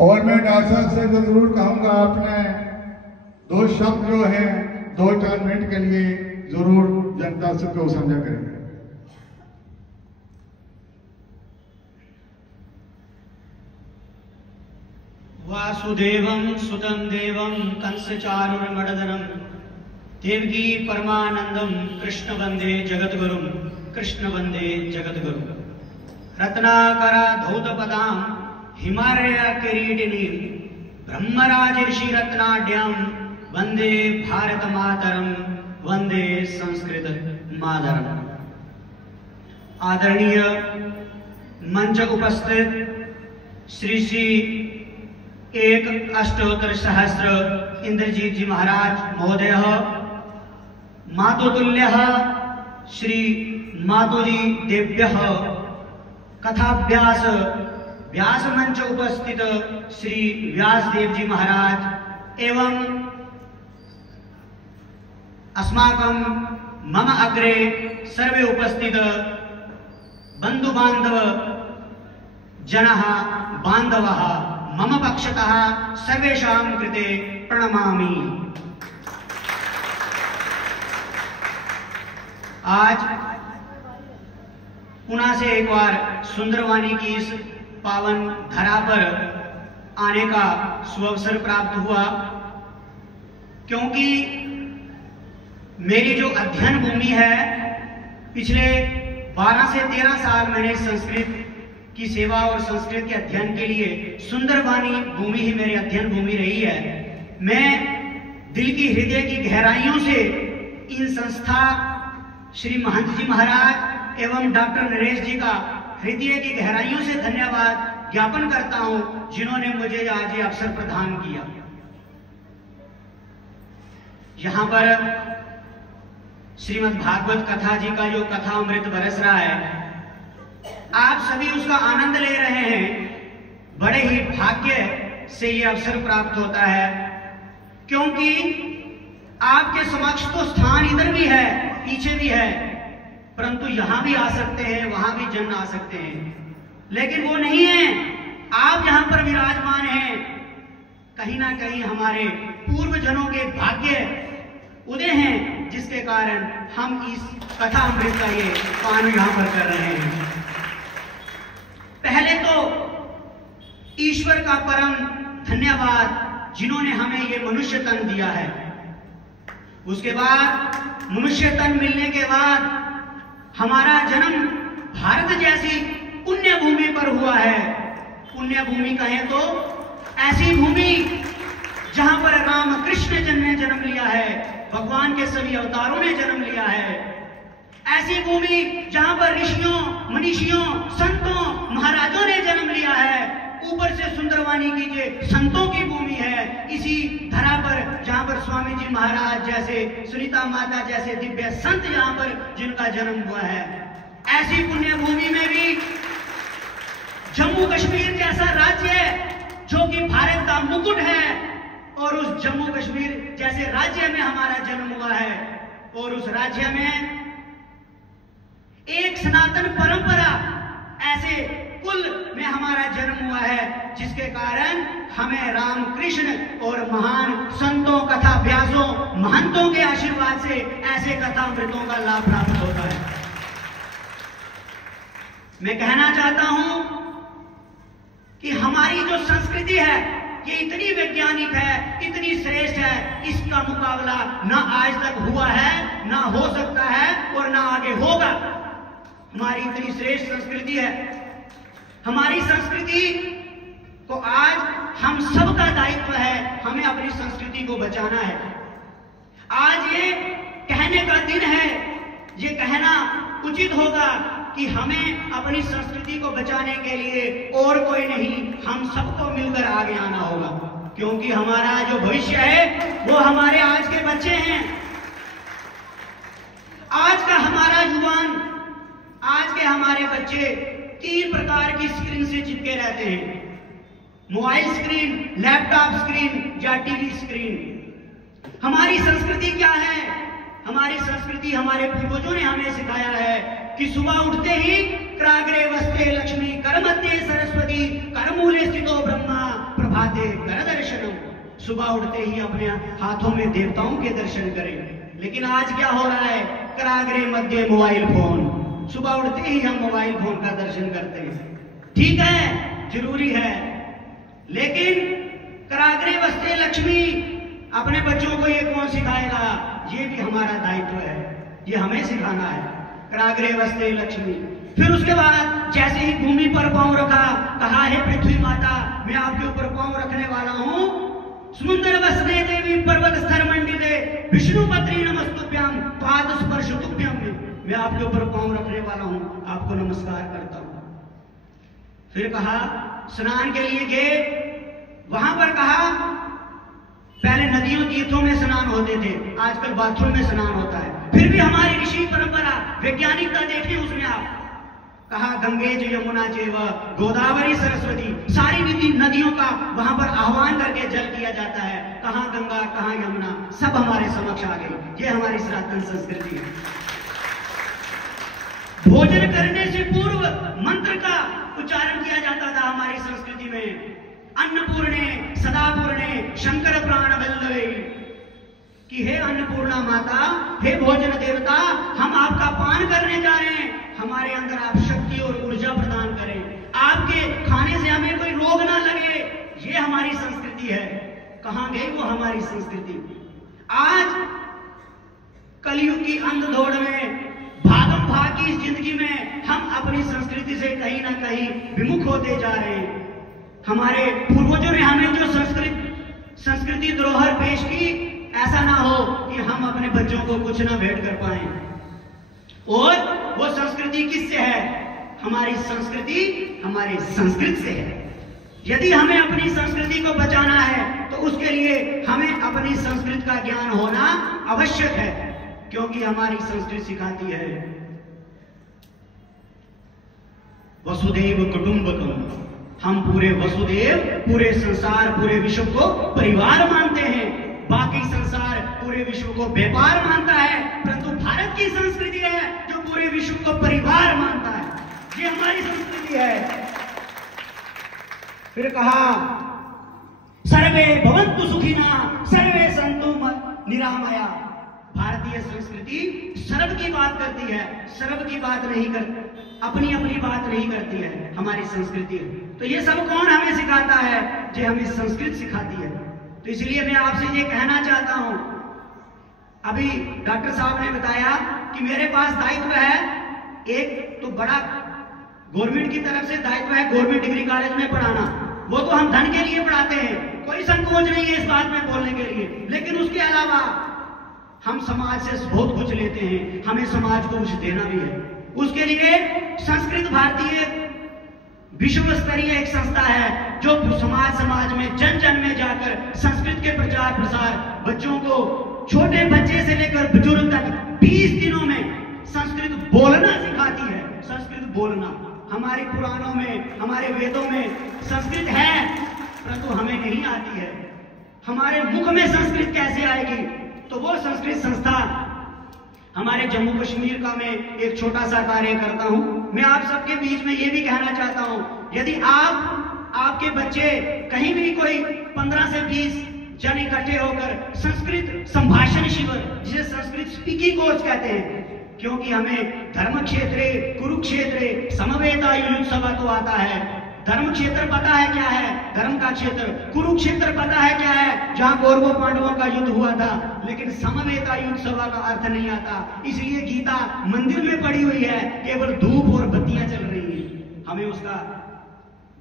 और मैं डॉक्टर साहब से तो जरूर कहूंगा, आपने 2 शब्द जो हैं 2-4 मिनट के लिए जरूर जनता से को साझा करेंगे। वासुदेवं सुतं देवं कंसचारुर्मर्दनं देवकी परमानंदं कृष्ण वंदे जगद्गुरुं कृष्ण वंदे जगद्गुरुं रत्नाकरा धौतपदां हिमालय किरीटिनीं ब्रह्मराज ऋषि रत्नाढ्यं वंदे भारत मातरं वंदे संस्कृत मातरम्। आदरणीय मंच उपस्थित श्री श्री 1 सहस्र इंद्रजीत जी महाराज महोदय, मातुतुल्य श्री मातुजी देव्य, कथाभ्यास व्यास मंच उपस्थित श्री व्यासदेव जी महाराज एवं अस्माकं मम अग्रे सर्वे उपस्थित बंधु बांधव जनः बांधवः मम पक्षतः सर्वेषां कृते प्रणमामि। आज पुनः से एक बार सुंदरवानी की इस पावन धरा पर आने का सुअवसर प्राप्त हुआ, क्योंकि मेरी जो अध्ययन भूमि है, पिछले 12 से 13 साल मैंने संस्कृत की सेवा और संस्कृत के अध्ययन के लिए सुंदरवानी भूमि ही मेरी अध्ययन भूमि रही है। मैं दिल की हृदय की गहराइयों से इन संस्था श्री महंत जी महाराज एवं डॉक्टर नरेश जी का हृदय की गहराइयों से धन्यवाद ज्ञापन करता हूं, जिन्होंने मुझे आज ये अवसर प्रदान किया। यहां पर श्रीमद् भागवत कथा जी का जो कथा अमृत बरस रहा है, आप सभी उसका आनंद ले रहे हैं। बड़े ही भाग्य से ये अवसर प्राप्त होता है, क्योंकि आपके समक्ष तो स्थान इधर भी है, पीछे भी है, परंतु यहां भी आ सकते हैं, वहां भी जन आ सकते हैं, लेकिन वो नहीं है। आप जहां पर विराजमान हैं, कहीं ना कहीं हमारे पूर्व जनों के भाग्य उदय हैं, जिसके कारण हम इस कथा अमृत का ये पान यहां पर कर रहे हैं। पहले तो ईश्वर का परम धन्यवाद, जिन्होंने हमें ये मनुष्य तन दिया है। उसके बाद मनुष्य तन मिलने के बाद हमारा जन्म भारत जैसी पुण्य भूमि पर हुआ है। पुण्य भूमि कहें तो ऐसी भूमि जहां पर राम कृष्ण जी ने जन्म लिया है, भगवान के सभी अवतारों ने जन्म लिया है। ऐसी भूमि जहां पर ऋषियों, मनीषियों, संतों, महाराजों ने जन्म लिया है। ऊपर से सुंदरवानी कीजिए, संतों की भूमि है। इसी धरा पर जहां पर स्वामी जी महाराज जैसे, सुनीता माता जैसे दिव्य संत जहां पर जिनका जन्म हुआ है, ऐसी पुण्य भूमि में भी जम्मू कश्मीर जैसा राज्य जो कि भारत का मुकुट है, और उस जम्मू कश्मीर जैसे राज्य में हमारा जन्म हुआ है, और उस राज्य में एक सनातन परंपरा ऐसे कुल में हमारा जन्म हुआ है, जिसके कारण हमें राम कृष्ण और महान संतों, कथा व्यासों, महंतों के आशीर्वाद से ऐसे कथा अमृतों का लाभ प्राप्त होता है। मैं कहना चाहता हूं कि हमारी जो संस्कृति है ये इतनी वैज्ञानिक है, इतनी श्रेष्ठ है, इसका मुकाबला ना आज तक हुआ है, ना हो सकता है और ना आगे होगा। हमारी इतनी श्रेष्ठ संस्कृति है। हमारी संस्कृति को आज हम सबका दायित्व है, हमें अपनी संस्कृति को बचाना है। आज ये कहने का दिन है, ये कहना उचित होगा कि हमें अपनी संस्कृति को बचाने के लिए और कोई नहीं, हम सबको मिलकर आगे आना होगा, क्योंकि हमारा जो भविष्य है वो हमारे आज के बच्चे हैं। आज का हमारा युवान, आज के हमारे बच्चे 3 प्रकार की स्क्रीन से चिपके रहते हैं, मोबाइल स्क्रीन, लैपटॉप स्क्रीन या टीवी स्क्रीन। हमारी संस्कृति क्या है? हमारी संस्कृति हमारे पूर्वजों ने हमें सिखाया है कि सुबह उठते ही प्राग्रे वस्ते लक्ष्मी, करमध्य सरस्वती, करमूले स्थितो ब्रह्मा, प्रभाते कर दर्शनम, सुबह उठते ही अपने हाथों में देवताओं के दर्शन करें। लेकिन आज क्या हो रहा है, कराग्रे मध्य मोबाइल फोन, सुबह उठते ही हम मोबाइल फोन का दर्शन करते हैं। ठीक है, जरूरी है, लेकिन कराग्रे वस्ते लक्ष्मी, अपने बच्चों को ये कौन सिखाएगा? ये भी हमारा दायित्व है, ये हमें सिखाना है, कराग्रे वस्ते लक्ष्मी। फिर उसके बाद जैसे ही भूमि पर पांव रखा, कहा है पृथ्वी माता मैं आपके ऊपर पांव रखने वाला हूं, समुद्र वसने देवी पर्वत स्तर मंडिते विष्णु पत्री नमस्तुभ्यम पाद स्पर्श तुभ्यम, मैं आपके ऊपर पांव रखने वाला हूं, आपको नमस्कार करता हूं। फिर कहा स्नान के लिए गए, वहां पर कहा पहले नदियों तीर्थों में स्नान होते थे, आजकल बाथरूम में स्नान होता है। फिर भी हमारी ऋषि परंपरा, वैज्ञानिकता देखिए उसमें आप, कहा गंगे च यमुना चैव गोदावरी सरस्वती, सारी नदियों का वहां पर आह्वान करके जल किया जाता है। कहां गंगा कहां यमुना, सब हमारे समक्ष आ गई। ये हमारी सनातन संस्कृति है। भोजन करने से पूर्व मंत्र का उच्चारण किया जाता था हमारी संस्कृति में, अन्नपूर्णे सदापूर्णे शंकर प्राण वल्लभे, कि हे अन्नपूर्णा माता, हे भोजन देवता, हम आपका पान करने जा रहे हैं, हमारे अंदर आप शक्ति और ऊर्जा प्रदान करें, आपके खाने से हमें कोई रोग ना लगे। ये हमारी संस्कृति है। कहां गई वो हमारी संस्कृति? आज कलयुग की अंधदौड़ में, भागम भाग की इस जिंदगी में हम अपनी संस्कृति से कहीं ना कहीं विमुख होते जा रहे हैं। हमारे पूर्वजों ने हमें जो संस्कृति धरोहर पेश की, ऐसा ना हो कि हम अपने बच्चों को कुछ ना भेंट कर पाए। और वो संस्कृति किससे है? हमारी संस्कृति हमारे संस्कृत से है। यदि हमें अपनी संस्कृति को बचाना है तो उसके लिए हमें अपनी संस्कृत का ज्ञान होना आवश्यक है, क्योंकि हमारी संस्कृत सिखाती है वसुदेव कुटुंबकम, हम पूरे वसुदेव, पूरे संसार, पूरे विश्व को परिवार मानते हैं। बाकी संसार पूरे विश्व को व्यापार मानता है, परंतु भारत की संस्कृति है जो पूरे विश्व को परिवार मानता है। ये हमारी संस्कृति है। फिर कहा सर्वे भवन्तु सुखिना सर्वे सन्तु निरामया। भारतीय संस्कृति सर्व की बात करती है, सर्व की बात नहीं करती, अपनी अपनी बात नहीं करती है, हमारी संस्कृति है। तो ये सब कौन हमें सिखाता है? जो हमें संस्कृत सिखाती है। तो इसलिए मैं आपसे ये कहना चाहता हूं, अभी डॉक्टर साहब ने बताया कि मेरे पास दायित्व है, एक तो बड़ा गवर्नमेंट की तरफ से दायित्व है गवर्नमेंट डिग्री कॉलेज में पढ़ाना, वो तो हम धन के लिए पढ़ाते हैं, कोई संकोच नहीं है इस बात में बोलने के लिए। लेकिन उसके अलावा हम समाज से बहुत कुछ लेते हैं, हमें समाज को कुछ देना भी है। उसके लिए संस्कृत भारतीय विश्व स्तरीय एक संस्था है जो समाज में जन जन में जाकर संस्कृत के प्रचार प्रसार, बच्चों को, छोटे बच्चे से लेकर बुजुर्ग तक 20 दिनों में संस्कृत बोलना सिखाती है। संस्कृत बोलना हमारे पुराणों में, हमारे वेदों में संस्कृत है, परंतु हमें नहीं आती है। हमारे मुख में संस्कृत कैसे आएगी? तो वो संस्कृत संस्था हमारे जम्मू कश्मीर का मैं एक छोटा सा कार्य करता हूं। मैं आप सबके बीच में ये भी कहना चाहता हूं, यदि आपके बच्चे कहीं भी कोई 15 से 20 जन इकट्ठे होकर संस्कृत संभाषण शिविर, जिसे संस्कृत स्पीकिंग कोर्स कहते हैं, क्योंकि हमें धर्म क्षेत्रे कुरुक्षेत्रे समवेतायुत्सव तो आता है। धर्म क्षेत्र पता है क्या है, धर्म का क्षेत्र, कुरुक्षेत्र पता है क्या है, जहां कौरवों पांडवों का युद्ध हुआ था, लेकिन समवेतायुत्सव का अर्थ नहीं आता। इसलिए गीता मंदिर में पड़ी हुई है, केवल धूप और बत्तियां चल रही है, हमें उसका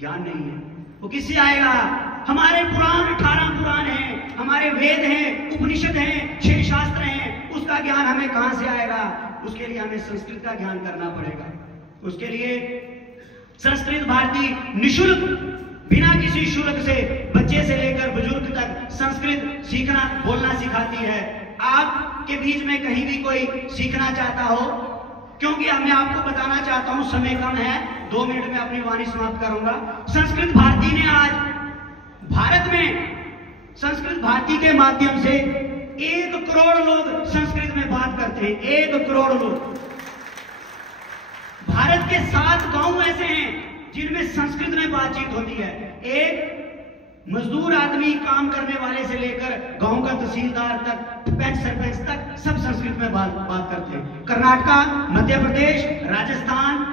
ज्ञान नहीं है। वो किससे आएगा? हमारे पुराण 18 पुराण हैं, हमारे वेद हैं, उपनिषद हैं, 6 शास्त्र हैं, उसका ज्ञान हमें कहां से आएगा? उसके लिए हमें संस्कृत का ज्ञान करना पड़ेगा। उसके लिए संस्कृत भारती निःशुल्क, बिना किसी शुल्क से बच्चे से लेकर बुजुर्ग तक संस्कृत सीखना, बोलना सिखाती है। आपके बीच में कहीं भी कोई सीखना चाहता हो, क्योंकि मैं आपको बताना चाहता हूं, समय कम है, 2 मिनट में अपनी वाणी समाप्त करूंगा। संस्कृत भारती ने आज भारत में, संस्कृत भारती के माध्यम से 1 करोड़ लोग संस्कृत में बात करते हैं। 1 करोड़ लोग। भारत के 7 गांव ऐसे हैं जिनमें संस्कृत में बातचीत होती है। एक मजदूर आदमी, काम करने वाले से लेकर गांव का तहसीलदार तक, पंच सरपंच तक सब संस्कृत में बात करते हैं। कर्नाटका, मध्य प्रदेश, राजस्थान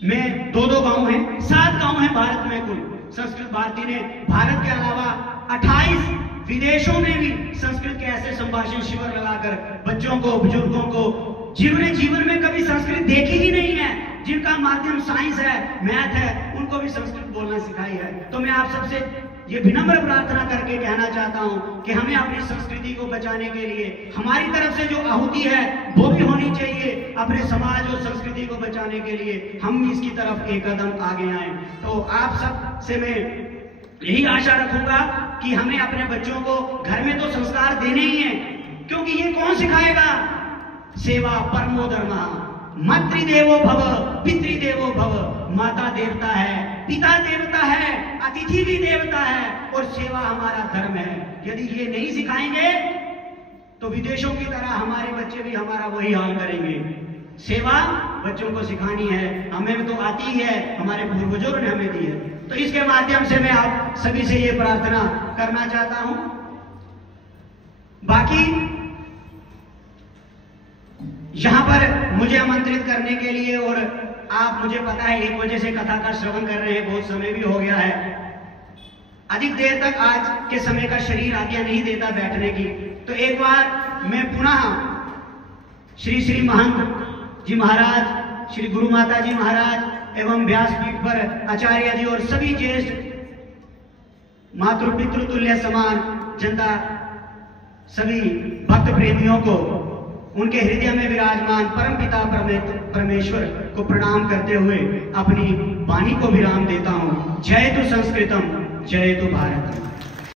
में 2-2 गांव हैं, 7 गांव हैं भारत में कुल। संस्कृत भारती ने भारत के अलावा 28 विदेशों में भी संस्कृत के ऐसे संभाषण शिविर लगाकर बच्चों को, बुजुर्गों को, जिन्होंने जीवन में कभी संस्कृत देखी ही नहीं है, जिनका माध्यम साइंस है, मैथ है, उनको भी संस्कृत बोलना सिखाई है। तो मैं आप सबसे ये विनम्र प्रार्थना करके कहना चाहता हूं कि हमें अपनी संस्कृति को बचाने के लिए हमारी तरफ से जो आहुति है वो भी होनी चाहिए। अपने समाज और संस्कृति को बचाने के लिए हम इसकी तरफ एक कदम आगे आए। तो आप सब से मैं यही आशा रखूंगा कि हमें अपने बच्चों को घर में तो संस्कार देने ही हैं, क्योंकि ये कौन सिखाएगा? सेवा परमो धर्मः, मातृदेवो भव, पितृदेवो भव। माता देवता है, पिता देवता है, अतिथि भी देवता है, और सेवा हमारा धर्म है। यदि ये नहीं सिखाएंगे तो विदेशों की तरह हमारे बच्चे भी हमारा वही हाल करेंगे। सेवा बच्चों को सिखानी है, हमें तो आती ही है, हमारे पूर्वजों ने हमें दी है। तो इसके माध्यम से मैं आप सभी से ये प्रार्थना करना चाहता हूं। बाकी यहां पर मुझे आमंत्रित करने के लिए, और आप मुझे पता है 1 बजे से कथा का श्रवण कर रहे हैं, बहुत समय भी हो गया है, अधिक देर तक आज के समय का शरीर आज्ञा नहीं देता बैठने की। तो एक बार मैं पुनः श्री महंत जी महाराज, श्री गुरु माता जी महाराज एवं व्यासपीठ पर आचार्य जी और सभी ज्येष्ठ मातृपितृ तुल्य समान जनता, सभी भक्त प्रेमियों को उनके हृदय में विराजमान परमपिता परमेश्वर को प्रणाम करते हुए अपनी वाणी को विराम देता हूं। जय तु संस्कृतम, जय तु भारतम।